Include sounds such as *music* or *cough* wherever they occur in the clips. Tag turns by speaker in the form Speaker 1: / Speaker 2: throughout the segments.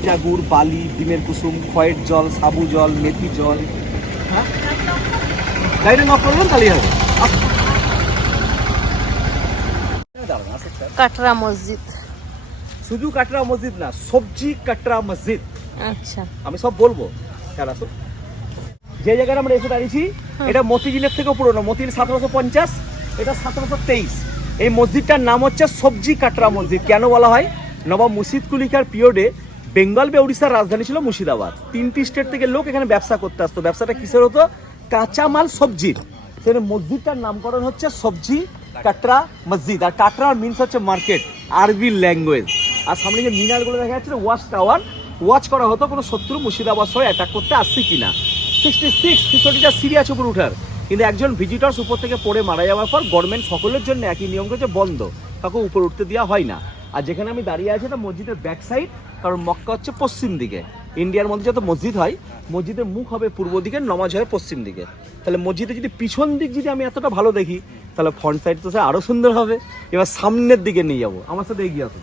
Speaker 1: চিটাগুড় বালি ডিমের কুসুম খয়ের জল সাবু জল মেথি জল। হ্যাঁ? গাড়িটা নক করবেন তাহলেই হবে।
Speaker 2: কাটরা মসজিদ।
Speaker 1: শুধু কাটরা মসজিদ না সবজি কাটরা মসজিদ।
Speaker 2: আচ্ছা।
Speaker 1: আমি সব বলব। স্যার আসুন যে জায়গায় আমরা এসে দাঁড়িয়েছি এটা মতিঝিলের থেকে পুরনো মতিঝিল সতেরোশো পঞ্চাশ এটা সতেরোশো তেইশ। এই মসজিদটার নাম হচ্ছে সবজি কাটরা মসজিদ। কেন বলা হয়? নবাব মুর্শিদ কুলিকার পিরিয়ডে বেঙ্গল বে উড়িষ্যার রাজধানী ছিল মুর্শিদাবাদ। তিনটি স্টেট থেকে লোক এখানে ব্যবসা করতে আসতো। ব্যবসাটা কিসের হতো? কাঁচামাল সবজির সেখানে মসজিদটার নামকরণ হচ্ছে সবজি কাটরা মসজিদ। আর কাটরা মিনস হচ্ছে মার্কেট আরবি ল্যাঙ্গুয়েজ আর সামনে যে মিনারগুলো দেখা যাচ্ছে ওয়াচ টাওয়ার ওয়াচ করা হতো কোনো শত্রু মুর্শিদাবাদ শহরে অ্যাটাক করতে আসছে কিনা। সিক্সটি সিক্স সিঁড়ি আছে উপর উঠার। কিন্তু একজন ভিজিটর্স উপর থেকে পড়ে মারা যাওয়ার পর গভর্নমেন্ট সকলের জন্য একই নিয়ম করেছে, বন্ধ। কাউকে উপর উঠতে দেওয়া হয় না। আর যেখানে আমি দাঁড়িয়ে আছি, এটা মসজিদের ব্যাক সাইড কারণ মক্কা হচ্ছে পশ্চিম দিকে ইন্ডিয়ার মধ্যে যত মসজিদ হয় মসজিদের মুখ হবে পূর্ব দিকে নমাজ হয় পশ্চিম দিকে তাহলে মসজিদে যদি পিছন দিক যদি আমি এতটা ভালো দেখি তাহলে ফ্রন্ট সাইড তো সে আরও সুন্দর হবে এবার সামনের দিকে নিয়ে যাব আমার সাথে এগিয়ে আসুন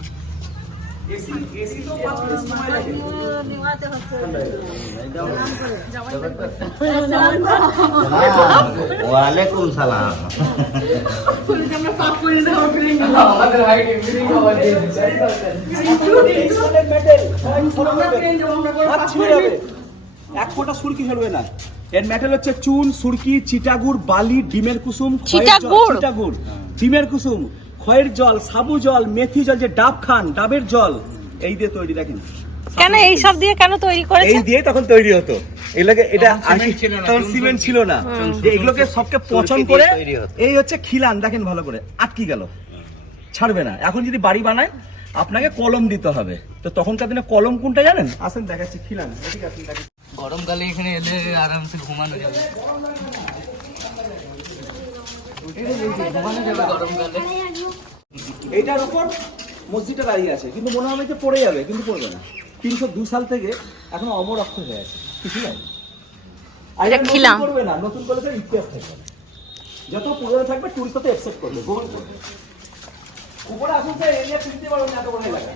Speaker 1: সালাম। এক ফোঁটা সুরকি ফেলবে না। এর মেটেল হচ্ছে চুন সুরকি চিটাগুড় বালি ডিমের কুসুম
Speaker 2: চিটাগুড়?
Speaker 1: চিটাগুড় ডিমের কুসুম। খয়ের জল সাবু জল মেথি জল যে ডাব খান ডাবের জল এই দিয়ে তৈরি দেখেন।
Speaker 2: কেন এই সব দিয়ে কেন তৈরি করেছে
Speaker 1: এই দিয়ে তখন তৈরি হতো। এগুলোকে এটা তখন সিমেন্ট ছিল না যে এগুলোকে সবকে পচন করে এই হচ্ছে খিলান দেখেন ভালো করে আটকি গেল। ছাড়বে না। এখন যদি বাড়ি বানায় আপনাকে কলম দিতে হবে। তো তখনকার দিনে কলম কোনটা জানেন? আসেন দেখাচ্ছি খিলান। ঠিক আছে
Speaker 3: গরমকালে এখানে এলে আরামসে ঘুমানো যাবে। ঘুমানো যাবে। গরমকালে
Speaker 1: এইটার উপর মসজিদটা দাঁড়িয়ে আছে। কিন্তু মনে হবে যে পড়ে যাবে কিন্তু পড়বে না। তিনশো দু সাল থেকে এখন অমর অক্ষর হয়ে আছে। কিছু নাই। আর
Speaker 2: এটা খিলাম।
Speaker 1: করবে না নতুন তার ইতিহাস থাকবে। যত পুরনো থাকবে টুরিস্ট তত অ্যাকসেপ্ট করবে গ্রহণ করবে। উপরে আসুন স্যার এরিয়া চিনতে পারবেন এত বড় এলাকা।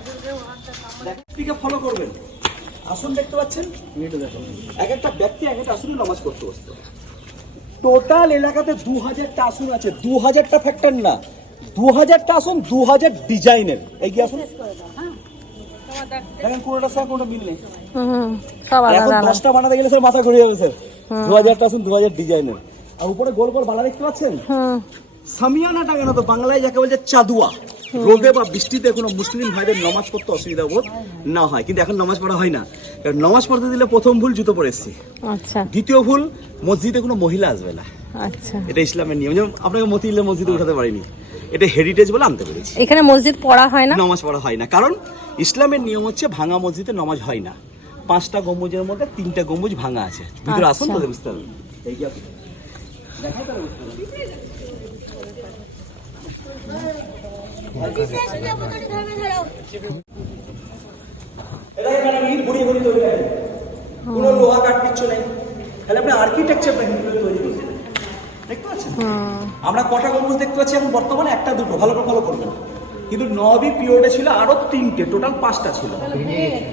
Speaker 1: ব্যক্তিকে ফলো করবেন। আসুন দেখতে পাচ্ছেন? মিনিটে দেখুন এক একটা ব্যক্তি এক একটা আসনে নামাজ পড়তে বসতো। টোটাল এলাকাতে দু হাজারটা আসন আছে। দু হাজারটা ফ্যাক্টর না। দু হাজারটা আসন দু হাজার ডিজাইনের এগিয়ে আসুন। দেখেন কোনোটা স্যার কোনোটা মিল নেই। এখন দশটা বানাতে গেলে স্যার মাথা ঘুরে যাবে স্যার দু হাজারটা আসুন দু হাজার ডিজাইনের। আর উপরে গোল গোল বানা দেখতে পাচ্ছেন?
Speaker 2: হুম।
Speaker 1: সামিয়ানা টাঙানো তো বাংলায় যাকে বলছে চাদুয়া। রোদে বা বৃষ্টিতে কোনো মুসলিম ভাইদের নামাজ পড়তে অসুবিধা বোধ না হয়। কিন্তু এখন নামাজ পড়া হয় না। কারণ নামাজ পড়তে দিলে প্রথম ভুল জুতো পরে এসছি।
Speaker 2: আচ্ছা।
Speaker 1: দ্বিতীয় ভুল মসজিদে কোনো মহিলা আসবে না।
Speaker 2: আচ্ছা।
Speaker 1: এটা ইসলামের নিয়ম। যেমন আপনাকে মতিল্লা মসজিদে উঠাতে পারিনি। এটা হেরিটেজ বলে আনতে পেরেছি।
Speaker 2: এখানে মসজিদ পড়া হয় না?
Speaker 1: নামাজ পড়া হয় না। কারণ ইসলামের নিয়ম হচ্ছে ভাঙা মসজিদে নামাজ হয় না। পাঁচটা গম্বুজের মধ্যে তিনটা গম্বুজ ভাঙা আছে। ভিতরে আসুন
Speaker 2: আচ্ছা।
Speaker 1: তাহলে বুঝতে পারবেন এই কি? আসুন। দেখাই তাহলে বুঝতে পারবেন। কোনো লোহা কাঠ কিচ্ছু নেই। তাহলে আপনি আর্কিটেকচার তৈরি করছেন দেখতে পাচ্ছেন
Speaker 2: হুম
Speaker 1: আমরা কটা গম্বুজ দেখতে পাচ্ছি এখন বর্তমানে? একটা দুটো। ভালো করে ফলো করবেন। কিন্তু নবী পিরিয়ডে ছিল আরও তিনটে। টোটাল পাঁচটা ছিল।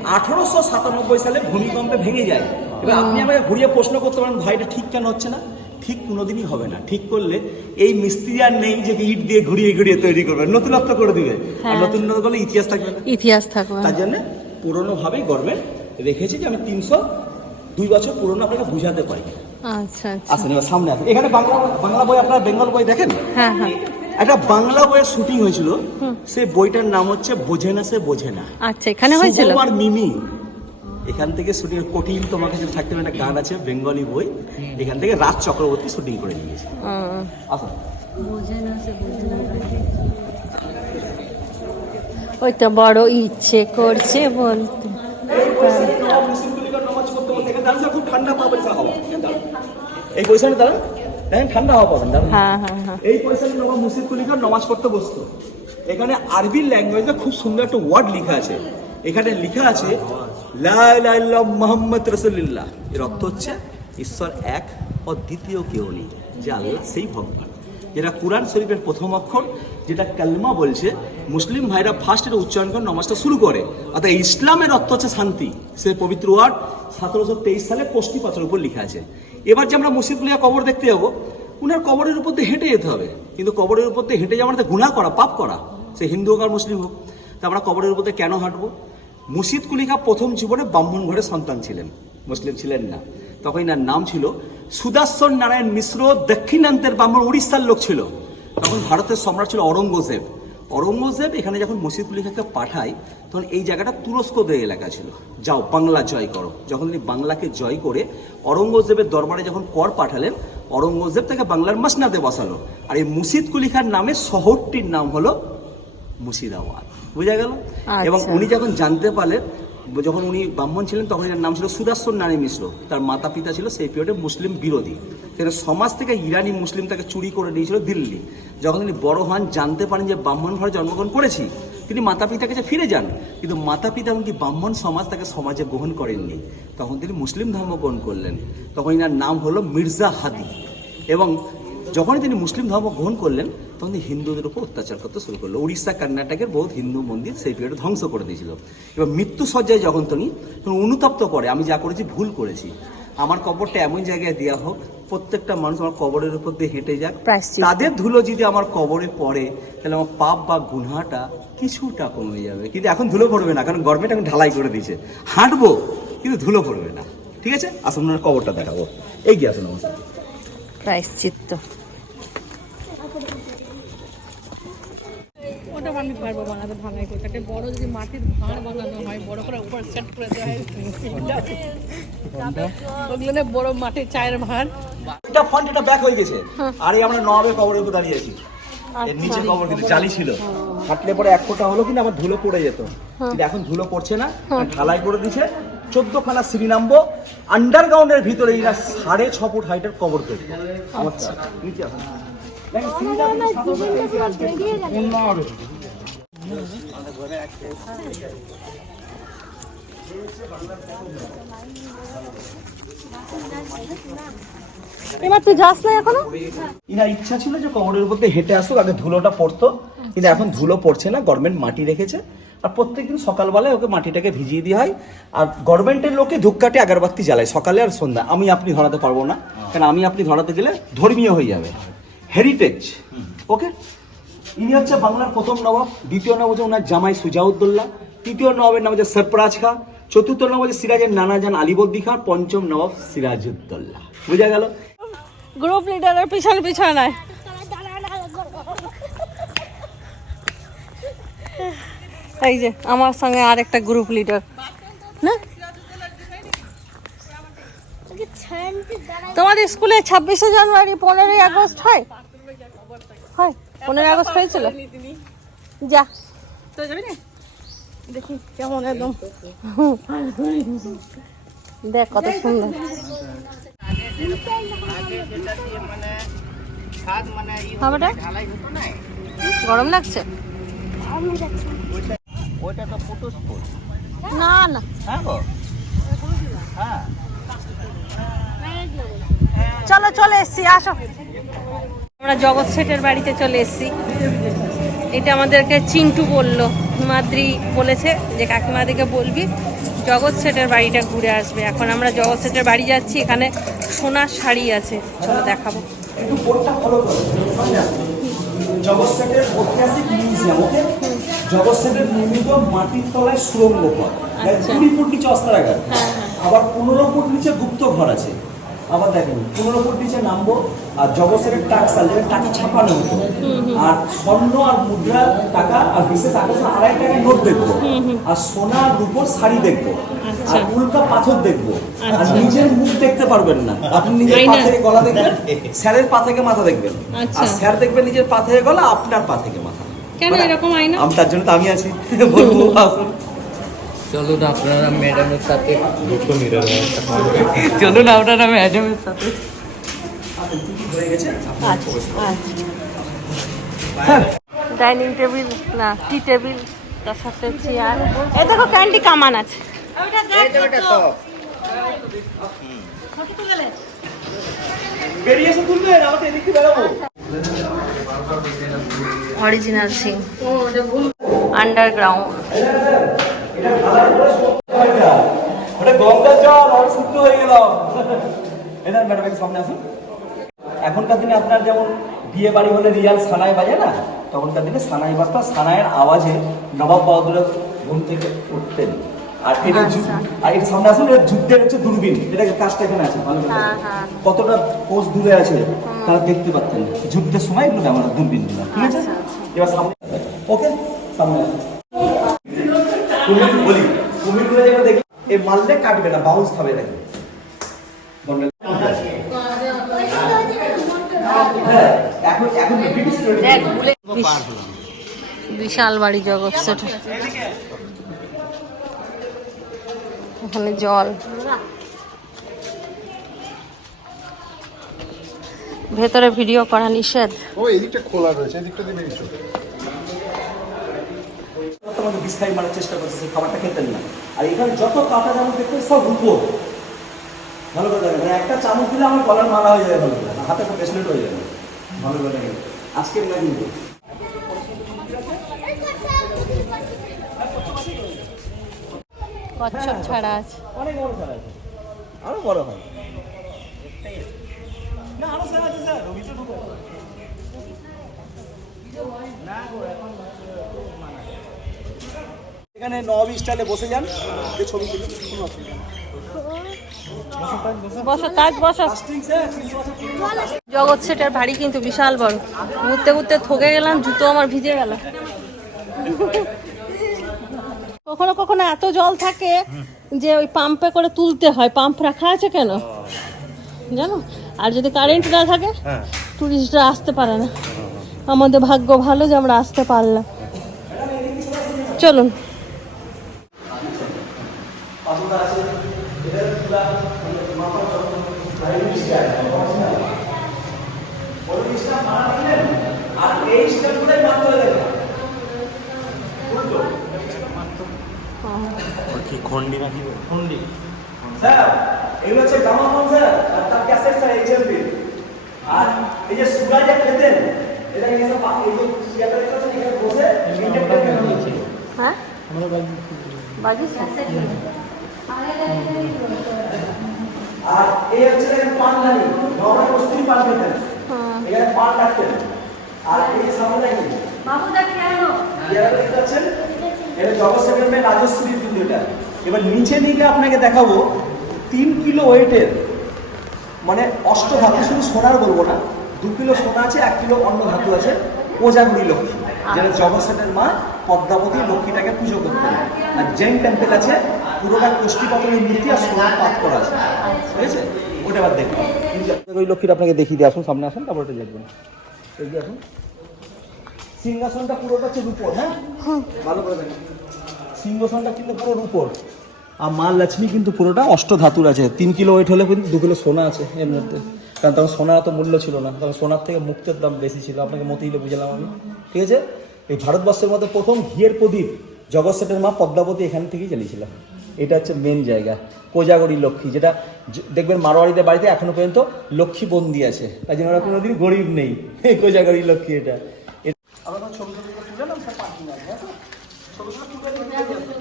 Speaker 1: আঠারোশো সাতানব্বই সালে ভূমিকম্পে ভেঙে যায়। এবার আপনি আমাকে ঘুরিয়ে প্রশ্ন করতে পারেন ভাইটা ঠিক কেন হচ্ছে না? ঠিক কোনোদিনই হবে না। ঠিক করলে এই মিস্ত্রি আর নেই যে ইট দিয়ে ঘুরিয়ে ঘুরিয়ে তৈরি করবে। নতুনত্ব করে দিবে। আর
Speaker 2: হ্যাঁ।
Speaker 1: নতুনত্ব করলে ইতিহাস থাকবে।
Speaker 2: ইতিহাস থাকবে।
Speaker 1: তার জন্য পুরোনো ভাবেই গভর্নমেন্ট রেখেছে যে আমি তিনশো দুই বছর পুরোনো আপনাকে বুঝাতে পারি।
Speaker 2: আচ্ছা আচ্ছা।
Speaker 1: আসেন এবার সামনে আসেন এখানে বাংলা বাংলা বই আপনার বেঙ্গল বই দেখেন?
Speaker 2: হ্যাঁ হ্যাঁ।
Speaker 1: একটা বাংলা বইয়ের শুটিং হয়েছিল। সেই বইটার নাম হচ্ছে বোঝে না সে বোঝে না।
Speaker 2: আচ্ছা এখানে হয়েছিল?
Speaker 1: আর মিমি। এখান থেকে শুটিং কঠিন তোমাকে যদি থাকতে একটা গান আছে বেঙ্গলি বই। এখান থেকে রাজ চক্রবর্তী শুটিং করে নিয়ে গেছে
Speaker 2: ওই তো বড় ইচ্ছে করছে বলতে
Speaker 1: নামাজ পড়তে বলতে এখানে দাঁড়ান স্যার, খুব ঠান্ডা পাবেন স্যার হাওয়া এখানে দাঁড়ান। এই পয়সাটা দাঁড়ান। দেখেন ঠান্ডা হাওয়া পাবেন দাঁড়ান।
Speaker 2: হ্যাঁ হ্যাঁ হ্যাঁ।
Speaker 1: এই পয়সাটা নবাব মুর্শিদ কুলিকার নামাজ পড়তে বসতো। এখানে আরবি ল্যাঙ্গুয়েজে খুব সুন্দর একটা ওয়ার্ড লেখা আছে। এখানে লেখা আছে মুহাম্মদ এর অর্থ হচ্ছে ঈশ্বর এক ও দ্বিতীয় কেউ নেই যে আল্লাহ সেই ভগবান। যেটা কোরআন শরীফের প্রথম অক্ষর যেটা কালমা বলছে মুসলিম ভাইরা ফার্স্ট এটা উচ্চারণ করে নমাজটা শুরু করে। অর্থাৎ ইসলামের অর্থ হচ্ছে শান্তি। সে পবিত্র ওয়ার্ড সতেরোশো তেইশ সালে কোষ্টি পাথরের উপর লেখা আছে। এবার যে আমরা মসজিদগুলিয়া কবর দেখতে যাব, উনার কবরের উপর দিয়ে হেঁটে যেতে হবে। কিন্তু কবরের উপর দিয়ে হেঁটে যাওয়া মানে গুণা করা, পাপ করা। সে হিন্দু হোক আর মুসলিম হোক, তা আমরা কবরের উপর দিয়ে কেন হাঁটবো? মুর্শিদ কুলিকা প্রথম জীবনে ব্রাহ্মণ ঘরের সন্তান ছিলেন, মুসলিম ছিলেন না। তখন এনার নাম ছিল সুদর্শন নারায়ণ মিশ্র দক্ষিণান্তের ব্রাহ্মণ, উড়িষ্যার লোক ছিল। তখন ভারতের সম্রাট ছিল অরঙ্গজেব অরঙ্গজেব এখানে যখন মসজিদ কুলিখাকে পাঠায় তখন এই জায়গাটা তুরস্কদের এলাকা ছিল। যাও বাংলা জয় করো। যখন তিনি বাংলাকে জয় করে অরঙ্গজেবের দরবারে যখন কর পাঠালেন অরঙ্গজেব তাকে বাংলার মাসনাতে বসালো। আর এই মুসিদ কুলিখার নামে শহরটির নাম হলো মুর্শিদাবাদ। বুঝা গেল?
Speaker 2: আচ্ছা।
Speaker 1: এবং উনি যখন জানতে পারলেন যখন উনি ব্রাহ্মণ ছিলেন, তখন এর নাম ছিল সুদর্শন নারায়ণ মিশ্র। তার মাতা পিতা ছিল সেই পিরিয়ডে মুসলিম বিরোধী। সেখানে সমাজ থেকে ইরানি মুসলিম তাকে চুরি করে নিয়েছিল দিল্লি। যখন তিনি বড় হন, জানতে পারেন যে ব্রাহ্মণ ঘরে জন্মগ্রহণ করেছি, তিনি মাতা পিতার কাছে ফিরে যান। কিন্তু মাতা পিতা এমনকি ব্রাহ্মণ সমাজ তাকে সমাজে গ্রহণ করেননি। তখন তিনি মুসলিম ধর্ম গ্রহণ করলেন। তখন এনার নাম হলো মির্জা হাদি। এবং যখনই তিনি মুসলিম ধর্ম গ্রহণ করলেন তখন তিনি হিন্দুদের উপর অত্যাচার করতে শুরু করল উড়িষ্যা কর্ণাটকের বহু হিন্দু মন্দির সেই পিরিয়ডে ধ্বংস করে দিয়েছিল। এবার মৃত্যু সজ্জায় যখন তিনি অনুতপ্ত করে আমি যা করেছি ভুল করেছি। আমার কবরটা এমন জায়গায় দেওয়া হোক প্রত্যেকটা মানুষ আমার কবরের উপর দিয়ে হেঁটে যাক। তাদের ধুলো যদি আমার কবরে পড়ে তাহলে আমার পাপ বা গুনহাটা কিছুটা কমে যাবে। কিন্তু এখন ধুলো পড়বে না কারণ গভর্নমেন্ট এখন ঢালাই করে দিয়েছে। হাঁটবো কিন্তু ধুলো পড়বে না। ঠিক আছে? আসুন ওনার কবরটা দেখাবো। এই গিয়ে আসুন আমার সাথে।
Speaker 2: প্রায়শ্চিত্ত।
Speaker 4: আমি পারব বানাতে ভাঙাই করে। একটা বড় যদি মাটির ভাঁড় বানানো হয় বড় করে উপর সেট করে দেওয়া হয় ওগুলো না বড় মাটির চায়ের ভাঁড়
Speaker 1: এটা ফন্ট এটা ব্যাক হয়ে গেছে। আর এই আমরা নবাবের কবরের উপর দাঁড়িয়ে আছি। এর নিচে কবর কিন্তু জালি ছিল। হাঁটলে পরে এক ফোঁটা হলো কিন্তু আমার ধুলো পড়ে যেত। কিন্তু এখন ধুলো পড়ছে না ঢালাই করে দিছে। চোদ্দ খানা সিঁড়ি নামবো। আন্ডারগ্রাউন্ডের ভিতরে এরা সাড়ে ছ ফুট হাইটের কবর তৈরি। আচ্ছা। নিচে আসুন।
Speaker 2: এবার তুই যাস না এখনও?
Speaker 1: ইনার ইচ্ছা ছিল যে কবরের উপর হেঁটে আসুক আগে ধুলোটা পড়তো। কিন্তু এখন ধুলো পড়ছে না গভর্নমেন্ট মাটি রেখেছে। আর প্রত্যেকদিন সকালবেলায় ওকে মাটিটাকে ভিজিয়ে দেওয়া হয়। আর গভর্নমেন্টের লোকে ধূপকাঠি আগরবাতি জ্বালায় সকালে আর সন্ধ্যা আমি আপনি ধরাতে পারব না। কারণ আমি আপনি ধরাতে গেলে ধর্মীয় হয়ে যাবে। হেরিটেজ ওকে ইনি হচ্ছে বাংলার প্রথম নবাব, দ্বিতীয় নবাব হচ্ছে ওনার জামাই সুজাউদ্দোল্লা তৃতীয় নবাবের নাম হচ্ছে সরপরাজ খা, চতুর্থ নবাব হচ্ছে সিরাজের নানা নানাজান আলিবদ্দি খা, পঞ্চম নবাব সিরাজউদ্দৌল্লা বুঝা গেল?
Speaker 4: গ্রুপ লিডারের পিছনে পিছনে
Speaker 2: এই যে, আমার সঙ্গে আর একটা গ্রুপ লিডার না? তোমাদের স্কুলে ছাব্বিশে জানুয়ারি পনেরোই আগস্ট হয়? হয় পনেরোই আগস্ট হয়েছিল। যা।
Speaker 4: তো যাবি না? দেখি কেমন একদম।
Speaker 2: দেখ কত সুন্দর। গরম লাগছে?
Speaker 1: ওইটা তো ফুটুস ফুল
Speaker 2: না না।
Speaker 1: হ্যাঁ
Speaker 2: চলো চলে এসছি আসো। আমরা জগৎ শেঠের বাড়িতে চলে এসেছি। এটা আমাদেরকে চিন্টু বলল। হিমাদ্রি বলেছে যে কাকিমাদিকে বলবি জগৎ শেঠের বাড়িটা ঘুরে আসবে। এখন আমরা জগৎ শেঠের বাড়ি যাচ্ছি এখানে সোনার শাড়ি আছে। চলো দেখাবো।
Speaker 1: ঐতিহাসিক মিউজিয়াম ওকে নির্মিত মাটির তলায় সুরঙ্গ
Speaker 2: আচ্ছা।
Speaker 1: কুড়ি ফুট নিচে অস্ত্রাগার। আবার পনেরো ফুট নিচে গুপ্ত ঘর আছে। আবার দেখেন পনেরো ফুট নিচে নামবো আর জগৎসেরের টাকসাল যেটা টাকা ছাপানো হতো। আর স্বর্ণ আর মুদ্রা টাকা আর বিশেষ আকর্ষণ আড়াই টাকার নোট দেখব। আর সোনা রূপোর শাড়ি দেখব। আর উল্কা পাথর দেখব। আর নিজের মুখ দেখতে পারবেন না। আপনি নিজের পা থেকে গলা দেখবেন স্যারের পা থেকে মাথা দেখবেন।
Speaker 2: আচ্ছা।
Speaker 1: আর স্যার দেখবেন নিজের পা থেকে গলা আপনার পা থেকে মাথা।
Speaker 2: কেন
Speaker 1: মানে
Speaker 2: এরকম?
Speaker 1: আমি তার জন্য তো আমি আছি। বলব
Speaker 3: চলুন আপনারা ম্যাডামের সাথে। চলুন আপনারা ম্যাডামের সাথে।
Speaker 1: গেছে
Speaker 2: ডাইনিং টেবিল না টি টেবিল তার সাথে চেয়ার। এই দেখো ক্যান্ডি কামান আছে।
Speaker 1: বেরিয়ে এসে তুলবেন ওটা জল আর শুদ্ধ হয়ে গেল। এটা ম্যাডাম সামনে আসুন। এখনকার দিনে আপনার যেমন বিয়ে বাড়ি হলে রিয়াল সানাই বাজে না তখনকার দিনে সানাই বাজতো সানাইয়ের আওয়াজে নবাব বাহাদুরের ঘুম থেকে উঠতেন। আর এটা যু- আর এর সামনে আসুন এটা যুদ্ধের হচ্ছে দূরবীন। এটা কাজটা এখানে আছে ভালো করে কতটা কোষ দূরে আছে তারা দেখতে পাচ্ছেন। যুদ্ধের সময় এগুলো ব্যবহার দূরবীন ঠিক আছে? এবার সামনে ওকে সামনে আসুন। কুমির বলি কুমিরগুলো দেখি এ মারলে কাটবে না বাউন্স খাবে নাকি? হ্যাঁ, এখন এখন ব্রিটিশ
Speaker 2: বিশাল বাড়ি জগৎ সেটা ওখানে জল। ভেতরে ভিডিও করা নিষেধ।
Speaker 5: ও এদিকটা খোলা রয়েছে এদিকটা দিয়ে বেরিয়েছো
Speaker 1: তোমাকে বিস্তারি মারার চেষ্টা করছে সেই খাবারটা খেতেন না আর এখানে যত কাঁটা চামচ দেখতে সব উপর। ভালো করে দেখেন মানে একটা চামচ দিলে আমার গলার মালা হয়ে যাবে ভালো করে হাতে ব্রেসলেট হয়ে যাবে ভালো করে দেখেন আজকের না কিন্তু।
Speaker 2: কচ্ছপ ছাড়া আছে।
Speaker 1: অনেক বড় স্যার আছে। আরও বড় হয়। না আরও স্যার আছে স্যার ভিতরে ঢুকো। এখানে নবী স্টাইলে বসে যান যে ছবি তুলি কোনো অসুবিধা
Speaker 2: বসো তাজ বসো। জগৎ সেটার বাড়ি কিন্তু বিশাল বড়। ঘুরতে ঘুরতে থকে গেলাম জুতো আমার ভিজে গেল। কখনো কখনো এত জল থাকে যে ওই পাম্পে করে তুলতে হয়। পাম্প রাখা আছে কেন? জানো? আর যদি কারেন্ট না থাকে টুরিস্টরা আসতে পারে না। আমাদের ভাগ্য ভালো যে আমরা আসতে পারলাম। চলুন
Speaker 1: আর এই স্টেপগুলোই মারতে হবে দেখো
Speaker 6: কি খন্ডি নাকি?
Speaker 1: হুন্ডি স্যার এগুলো হচ্ছে গামাফোন স্যার আর তার ক্যাসেট স্যার এইচএমপি আর এই যে সুগা যে খেতেন এটা এই পা- এই যে ইয়াটা দেখতে এখানে বসে ইন্টেক করে
Speaker 2: হ্যাঁ? বাজি
Speaker 1: আর এই হচ্ছে দেখেন পানদানি নরমাল কস্তুরি পান খেতেন। এখানে পান রাখতেন। আর এই সামনে দেখেন ইয়াটা দেখতে পাচ্ছেন? এটা জগৎ সেকেন্ড রাজশ্রী কিন্তু এটা। এবার নিচে নিলে আপনাকে দেখাবো, তিন কিলো ওয়েটের মানে অষ্ট ধাতু, শুধু সোনার বলব না, দু কিলো সোনা আছে, এক কিলো অন্য ধাতু আছে কোজাগুড়ি লক্ষ্মী, যেটা জগৎসেনের মা পদ্মাবতী লক্ষ্মীটাকে পুজো করতেন। আর জৈন টেম্পেল আছে, পুরোটা কোষ্ঠীপত্রের মূর্তি আর সোনার পাত করা আছে। ঠিক আছে ওটা আবার দেখুন। ওই লক্ষ্মীটা আপনাকে দেখিয়ে দিয়ে আসুন, সামনে আসুন, তারপর ওটা দেখবেন। এগিয়ে আসুন। সিংহাসনটা পুরোটা হচ্ছে রূপোর হ্যাঁ? ভালো করে দেখেন সিংহাসনটা কিন্তু পুরো রূপোর। আর মা লক্ষ্মী কিন্তু পুরোটা অষ্ট ধাতুর আছে। তিন কিলো ওয়েট হলে কিন্তু দু কিলো সোনা আছে এর মধ্যে। কারণ তখন সোনার এত মূল্য ছিল না। তখন সোনার থেকে মুক্তের দাম বেশি ছিল। আপনাকে মতিলে বুঝলাম আমি। ঠিক আছে? এই ভারতবর্ষের মধ্যে প্রথম ঘিয়ের প্রদীপ জগৎ সেটের মা পদ্মাবতী এখান থেকেই জ্বালিয়েছিল এটা হচ্ছে মেন জায়গা। কোজাগরি লক্ষ্মী। যেটা দেখবেন মারোয়ারিদের বাড়িতে এখনও পর্যন্ত লক্ষ্মী বন্দি আছে। তাই জন্য ওরা কোনোদিন গরিব নেই। *laughs* কোজাগরি লক্ষ্মী এটা। এ- তো ছবি তুলে নাম স্যার পার্কিং আছে হ্যাঁ?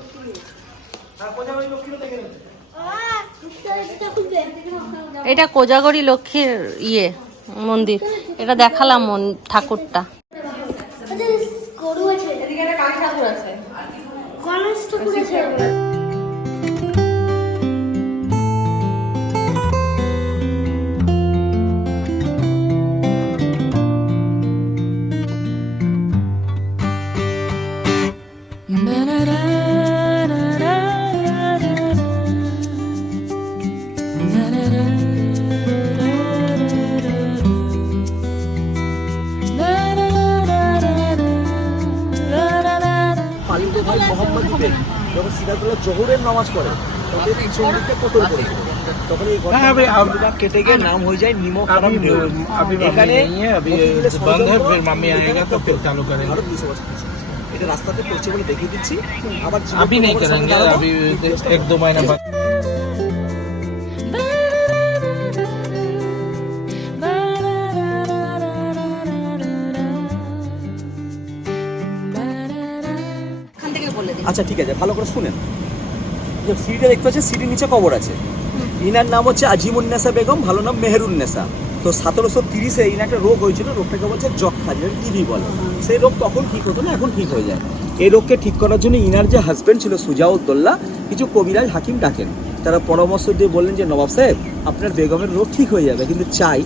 Speaker 1: তুলে। হ্যাঁ দেখে
Speaker 2: এটা কোজাগরি লক্ষ্মীর ইয়ে মন্দির। এটা দেখালাম মন- ঠাকুরটা।
Speaker 7: গরু আছে এদিকে একটা কালী ঠাকুর আছে। গণেশ ঠাকুর আছে।
Speaker 1: পূর্বে যখন সিরাজুল্লাহ জোহরের নামাজ পড়ে তাদের পিছন দিকে কোটর পড়ে? তখন কেটে গিয়ে নাম হয়ে যায় নিমো খারাপ এখানে আরও এটা রাস্তাতে পড়ছে বলে দেখিয়ে দিচ্ছি। আবার
Speaker 6: अभी
Speaker 1: আচ্ছা ঠিক আছে ভালো করে শুনেন। যে সিডিটা দেখতে পাচ্ছেন সিঁড়ির নিচে কবর আছে। ইনার নাম হচ্ছে আজিমুন্নেসা বেগম ভালো নাম মেহেরুন্নেসা তো সতেরোশো তিরিশে ইনার একটা রোগ হয়েছিল রোগটাকে বলছে যক্ষা যেটা টিভি বলে। সেই রোগ তখন ঠিক হতো না এখন ঠিক হয়ে যায়। এই রোগকে ঠিক করার জন্য ইনার যে হাজব্যান্ড ছিল সুজাউদ্দোল্লা কিছু কবিরাজ হাকিম ডাকেন। তারা পরামর্শ দিয়ে বললেন যে নবাব সাহেব আপনার বেগমের রোগ ঠিক হয়ে যাবে কিন্তু চাই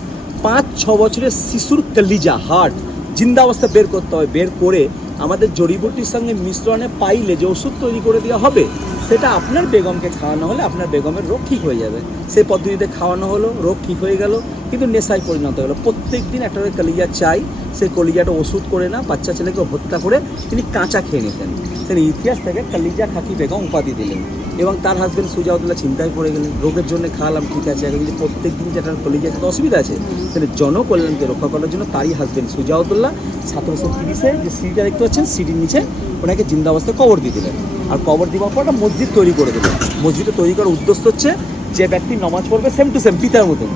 Speaker 1: পাঁচ ছ বছরের শিশুর কলিজা হার্ট জিন্দা অবস্থা বের করতে হবে বের করে আমাদের জড়িবুটির সঙ্গে মিশ্রণে পাইলে যে ওষুধ তৈরি করে দেওয়া হবে, সেটা আপনার বেগমকে খাওয়ানো হলে আপনার বেগমের রোগ ঠিক হয়ে যাবে। সেই পদ্ধতিতে খাওয়ানো হলো, রোগ ঠিক হয়ে গেল, কিন্তু নেশায় পরিণত হলো। প্রত্যেক দিন একটা করে কলিজা চাই সেই কলিজাটা ওষুধ করে না, বাচ্চা ছেলেকে হত্যা করে তিনি কাঁচা খেয়ে নিতেন। তিনি ইতিহাস থেকে কালিজা খাকি বেগম উপাধি দিলেন। এবং তার হাজবেন্ড সুজাউদ্দোল্লা চিন্তায় পড়ে গেলেন রোগের জন্য খাওয়ালাম ঠিক আছে এখন যদি প্রত্যেক দিন যেটা কলিজা খেতে অসুবিধা আছে তাহলে জনকল্যাণকে রক্ষা করার জন্য তারই হাজবেন্ড সুজাউদ্দোল্লা সতেরোশো তিরিশে যে সিডিটা দেখতে পাচ্ছেন সিডির নিচে ওনাকে জিন্দা অবস্থায় কবর দিয়ে দিলেন। আর কবর দেওয়ার পর একটা মসজিদ তৈরি করে দিলেন। মসজিদটা তৈরি করার উদ্দেশ্য হচ্ছে যে ব্যক্তি নমাজ পড়বে সেম টু সেম পিতার মতন।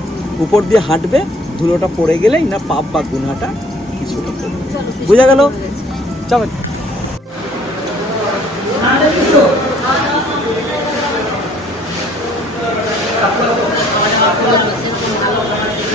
Speaker 1: উপর দিয়ে হাঁটবে ধুলোটা পড়ে গেলেই না পাপ বা গুনাটা কিছু বোঝা গেল? চলো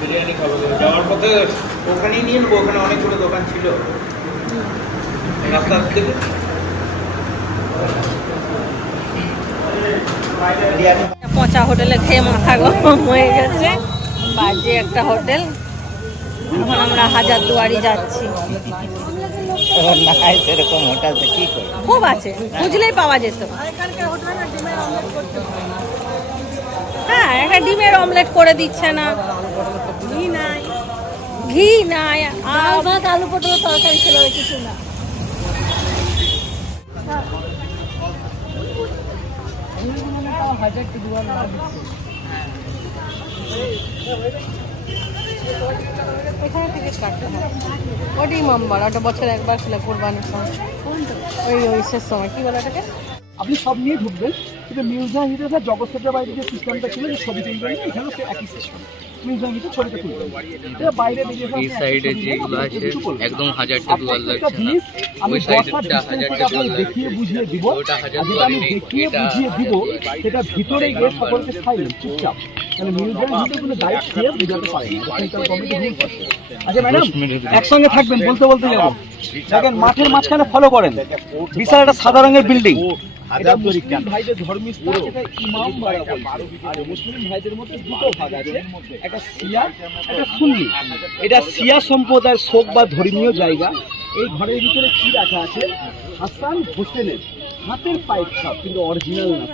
Speaker 3: বিরিয়ানি খাব যাওয়ার পথে ওখানেই নিয়ে নেব ওখানে অনেকগুলো দোকান ছিল। রাস্তার থেকে
Speaker 2: পচা হোটেলে খেয়ে মাথা গরম হয়ে গেছে। বাজে একটা হোটেল। এখন আমরা হাজার দুয়ারি যাচ্ছি
Speaker 3: সেরকম হোটেল কি
Speaker 2: খুব আছে খুঁজলেই পাওয়া যেত। হ্যাঁ একটা ডিমের অমলেট করে দিচ্ছে না। ঘি নাই। ঘি নাই। আর ভাত আলু পটলের তরকারি ছিল কিছু না।
Speaker 4: এখানে টিকিট কাটতে ওটাই মাম্বার ওটা বছর একবার ছিল কোরবানির সময়। ওই ওই শেষ সময় কি বলে ওটাকে?
Speaker 1: আপনি সব নিয়ে ঢুকবেন। কিন্তু মিউজিয়াম হিসেবে স্যার জগৎসের বাইরে যে সিস্টেমটা ছিল যে ছবি তুলবেন এখানেও সে একই সিস্টেম মিউজিয়াম হিটের ছবিটা তুলবেন এটা বাইরে বেরিয়ে
Speaker 3: এই সাইডে যেগুলো আছে একদম হাজারটা দুয়ার লাগছে না
Speaker 1: আমি দশটা
Speaker 3: হাজারটা
Speaker 1: দেখিয়ে বুঝিয়ে দিব
Speaker 3: ওটা হাজার নেই এটা
Speaker 1: বুঝিয়ে দিব সেটা ভিতরে গিয়ে সকলকে খাইলেন চুপচাপ। মানে আচ্ছা ম্যাডাম একসঙ্গে থাকবেন বলতে বলতে যাব। দেখেন মাঠের মাঝখানে ফলো করেন। বিশাল একটা সাদা রঙের বিল্ডিং এটা মুসলিম ভাইদের ধর্মস্থান এটা ইমাম বাড়া বলছে। আর মুসলিম ভাইদের মধ্যে দুটো ভাগ আছে। একটা সিয়া একটা সুন্নি। এটা সিয়া সম্প্রদায়ের শোক বা ধর্মীয় জায়গা। এই ঘরের ভিতরে কি রাখা আছে? হাসান হোসেনের। হাতের পাইপ ছাপ কিন্তু অরিজিনাল না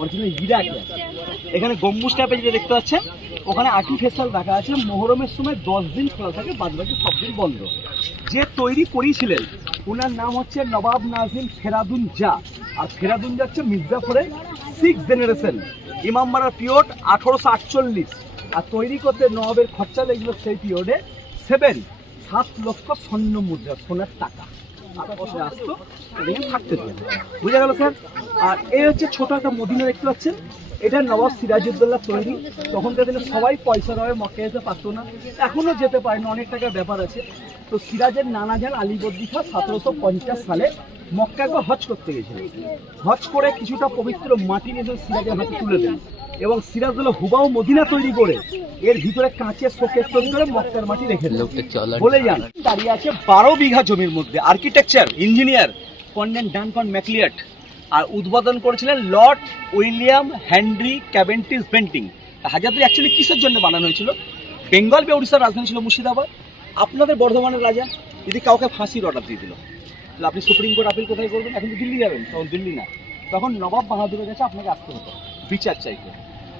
Speaker 1: অরিজিনাল ইরাকি এখানে গম্বুজ টাইপের যেটা দেখতে পাচ্ছেন, ওখানে আর্টিফিশিয়াল রাখা আছে। মোহরমের সময় দশ দিন খোলা থাকে, বাদ বাকি সব দিন বন্ধ। যে তৈরি করিয়েছিলেন ওনার নাম হচ্ছে নবাব নাজিম ফেরাদুন জা। আর ফেরাদুন জা হচ্ছে মির্জাফরের সিক্স জেনারেশন ইমামবাড়ার পিরিয়ড আঠারোশো আটচল্লিশ। আর তৈরি করতে নবাবের খরচা লেগেছিল সেই পিরিয়ডে সেভেন সাত লক্ষ স্বর্ণ মুদ্রা, সোনার টাকা। বুঝা গেল, স্যার? আর এই হচ্ছে ছোট একটা মদিনা দেখতে পাচ্ছেন। এটা নবাব সিরাজউদ্দৌলা তৈরি। তখনকার দিনে সবাই পয়সার অভাবে মক্কা যেতে পারতো না। এখনও যেতে পারে না অনেক টাকার ব্যাপার আছে। তো সিরাজের নানা যান আলিবদ্দি খান সতেরোশো পঞ্চাশ সালে মক্কাকে হজ করতে গেছিলেন। হজ করে কিছুটা পবিত্র মাটি নিয়ে সিরাজের হাতে তুলে দেন। এবং সিরাজদৌল্লা হুবাও মদিনা তৈরি করে। এর ভিতরে কাঁচের শোকেস তৈরি করে মক্কার মাটি রেখে বলে যান দাঁড়িয়ে আছে বারো বিঘা জমির মধ্যে। আর্কিটেকচার ইঞ্জিনিয়ার কন্ডেন ডানকন ম্যাকলিয়াট আর উদ্বোধন করেছিলেন Lord William Henry Cavendish Bentinck. Hazarduari actually কিসের জন্য বানানো হয়েছিল? বেঙ্গল বা উড়িষ্যার রাজধানী ছিল মুর্শিদাবাদ। আপনাদের বর্ধমানের রাজা যদি কাউকে ফাঁসির অর্ডার দিয়ে দিল। তাহলে আপনি সুপ্রিম কোর্ট আপিল কোথায় করবেন? এখন দিল্লি যাবেন তখন দিল্লি না। তখন নবাব বাহাদুরের কাছে আপনাকে আসতে হতো। বিচার চাইতে।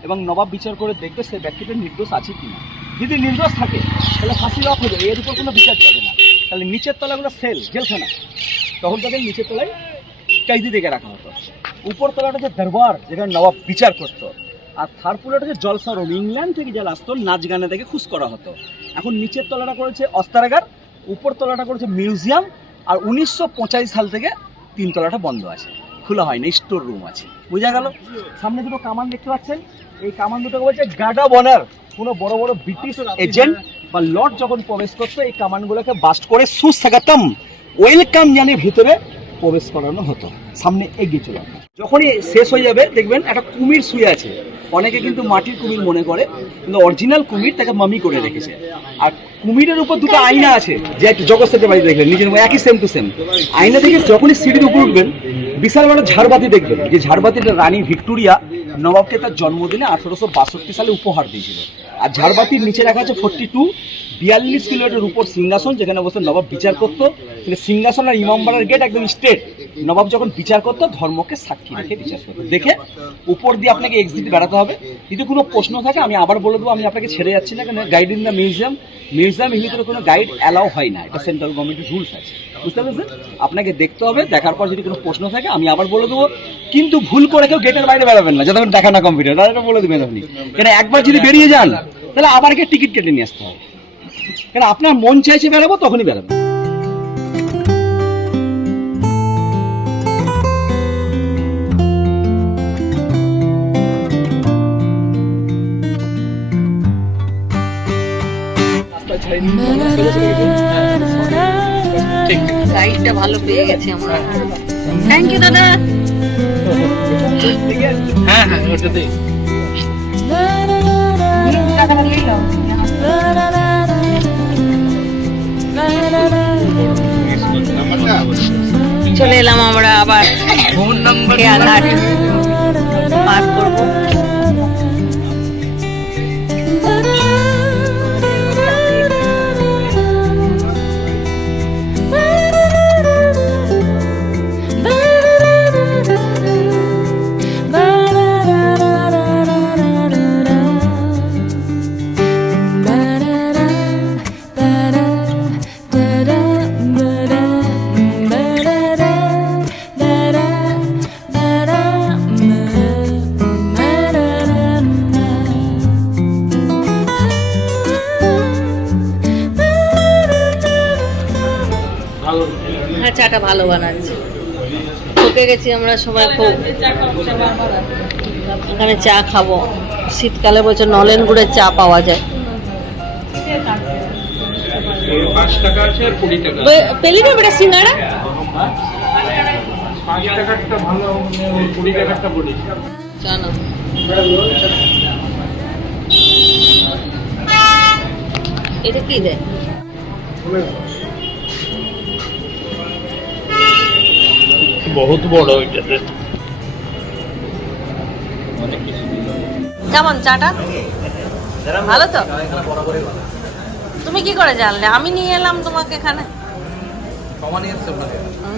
Speaker 1: এবং নবাব বিচার করে দেখবে সে ব্যক্তিটা নির্দোষ আছে কি না যদি নির্দোষ থাকে, তাহলে ফাঁসি রক হবে, এর উপর কোনো বিচার যাবে না। তাহলে নিচের তলাগুলো সেল, জেলখানা। তখন তাদের নিচের তলায় कैदी দেখে রাখা হতো। উপর তলাটা যে দরবার, যেখানে নবাব বিচার করতো। আর থার্ড ফ্লোরটা যে জলসা রুম ইংল্যান্ড থেকে যারা আসতো নাচ গানে দেখে খুশ করা হতো। এখন নিচের তলাটা করেছে অস্তারাগার, উপর তলাটা করেছে মিউজিয়াম, আর উনিশশো পঁচাশি সাল থেকে তিন তলাটা বন্ধ আছে। খোলা হয়নি, স্টোর রুম আছে। বোঝা গেল? সামনে দুটো কামান দেখতে পাচ্ছেন। এই কামান দুটোকে বলছে গাডা অনার কোনো বড় বড় ব্রিটিশ এজেন্ট বা লর্ড যখন প্রবেশ করতো এই কামানগুলোকে বাস্ট করে সুস্বাগতম। ওয়েলকাম জানিয়ে ভিতরে প্রবেশ করানো হতো। সামনে এগিয়ে চলে যখনই শেষ হয়ে যাবে দেখবেন একটা কুমির শুয়ে আছে। অনেকে কিন্তু মাটির কুমির মনে করে কিন্তু অরিজিনাল কুমির তাকে মামি করে রেখেছে। আর কুমিরের উপর দুটো আয়না আছে। যে একটু জগৎ বাড়ি দেখবেন নিজের একই সেম টু সেম আয়না থেকে যখনই সিঁড়ির উপর উঠবেন বিশাল বড় ঝাড়বাতি দেখবেন। যে ঝাড়বাতিটা রানী ভিক্টোরিয়া নবাবকে তার জন্মদিনে আঠারোশো বাষট্টি সালে উপহার দিয়েছিল। আর ঝাড়বাতির নিচে রাখা আছে ফোর্টি টু বিয়াল্লিশ কিলোমিটার উপর সিংহাসন, যেখানে বসে নবাব বিচার করতো। কিন্তু সিংহাসন আর ইমামবাড়ার গেট একদম স্ট্রেট নবাব যখন বিচার করতো, ধর্মকে সাক্ষী রেখে বিচার করতো। দেখে উপর দিয়ে আপনাকে এক্সিট বেড়াতে হবে। যদি কোনো প্রশ্ন থাকে, আমি আবার বলে দেবো, আমি আপনাকে ছেড়ে যাচ্ছি না কেন। Guide in the museum museum ভিতরে কোনো গাইড অ্যালাউ হয় না। এটা সেন্ট্রাল গভর্নমেন্টের রুলস আছে। বুঝতে পেরেছেন আপনাকে দেখতে হবে দেখার পর যদি কোনো প্রশ্ন থাকে আমি আবার বলে দেবো কিন্তু ভুল করে কেউ গেটের বাইরে বেরোবেন না যতক্ষণ দেখা না কম্পিউটার তাহলে বলে দেবেন আপনি কেন একবার যদি বেরিয়ে যান তাহলে আবার গিয়ে টিকিট কেটে নিয়ে আসতে হবে কেন আপনার মন চাইছে বেরোবো তখনই বেরোবো
Speaker 2: গাইডটা ভালো পেয়ে গেছি আমরা। থ্যাংক ইউ দাদা।
Speaker 3: হ্যাঁ হ্যাঁ ওটাতেই
Speaker 2: চলে এলাম আমরা আবার।
Speaker 3: ফোন নাম্বার
Speaker 2: পার করব। হ্যাঁ চাটা ভালো বানাচ্ছে। ঠকে গেছি আমরা সবাই খুব। এখানে চা খাব। শীতকালে বলছে নলেন গুড়ের চা পাওয়া যায়। পেলি না বেটা না এটা কি দেয়
Speaker 3: বহুত বড় ওইটাতে
Speaker 2: কেমন চাটা? ভালো তো? তুমি কি করে জানলে? আমি নিয়ে এলাম তোমাকে এখানে।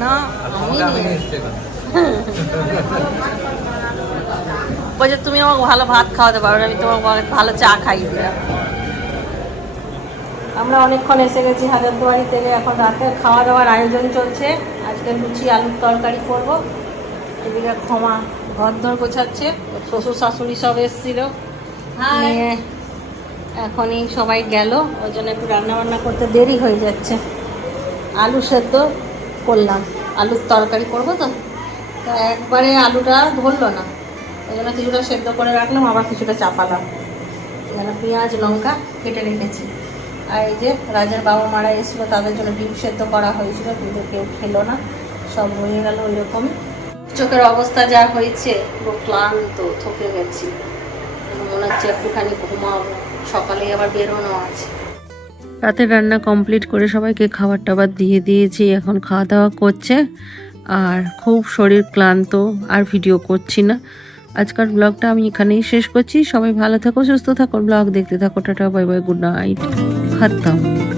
Speaker 2: না আমি বলছে তুমি আমাকে ভালো ভাত খাওয়াতে পারো আমি তোমাকে অনেক ভালো চা খাই। আমরা অনেকক্ষণ এসে গেছি হাজারদুয়ারি তেলে এখন রাতে খাওয়া দাওয়ার আয়োজন চলছে। আজকে লুচি আলুর তরকারি করব। এদিকে ক্ষমা ঘর দর গোছাচ্ছে। শ্বশুর শাশুড়ি সব এসেছিল। এখনই সবাই গেল। ওই জন্য একটু রান্না বান্না করতে দেরি হয়ে যাচ্ছে। আলু সেদ্ধ করলাম। আলুর তরকারি করব তো। তা একবারে আলুটা ধরলো না। ওই জন্য কিছুটা সেদ্ধ করে রাখলাম আবার কিছুটা চাপালাম। এখানে পেঁয়াজ লঙ্কা কেটে রেখেছি। আর এই যে রাজার বাবা মারা এসেছিল, তাদের জন্য ডিম সেদ্ধ করা হয়েছিল, কিন্তু কেউ খেলো না, সব রয়ে গেল ওই রকমই চোখের অবস্থা যা হয়েছে, পুরো ক্লান্ত, থকে গেছি। মনে হচ্ছে একটুখানি ঘুমাবো সকালে আবার বেরোনো আছে।
Speaker 8: রাতের রান্না কমপ্লিট করে সবাইকে খাবার টাবার দিয়ে দিয়েছি, এখন খাওয়া দাওয়া করছে।
Speaker 2: আর খুব শরীর ক্লান্ত, আর ভিডিও করছি না। আজকাল ব্লগটা আমি এখানেই শেষ করছি। সবাই ভালো থাকো, সুস্থ থাকো ব্লগ দেখতে থাকো, tata bye bye good night ratão.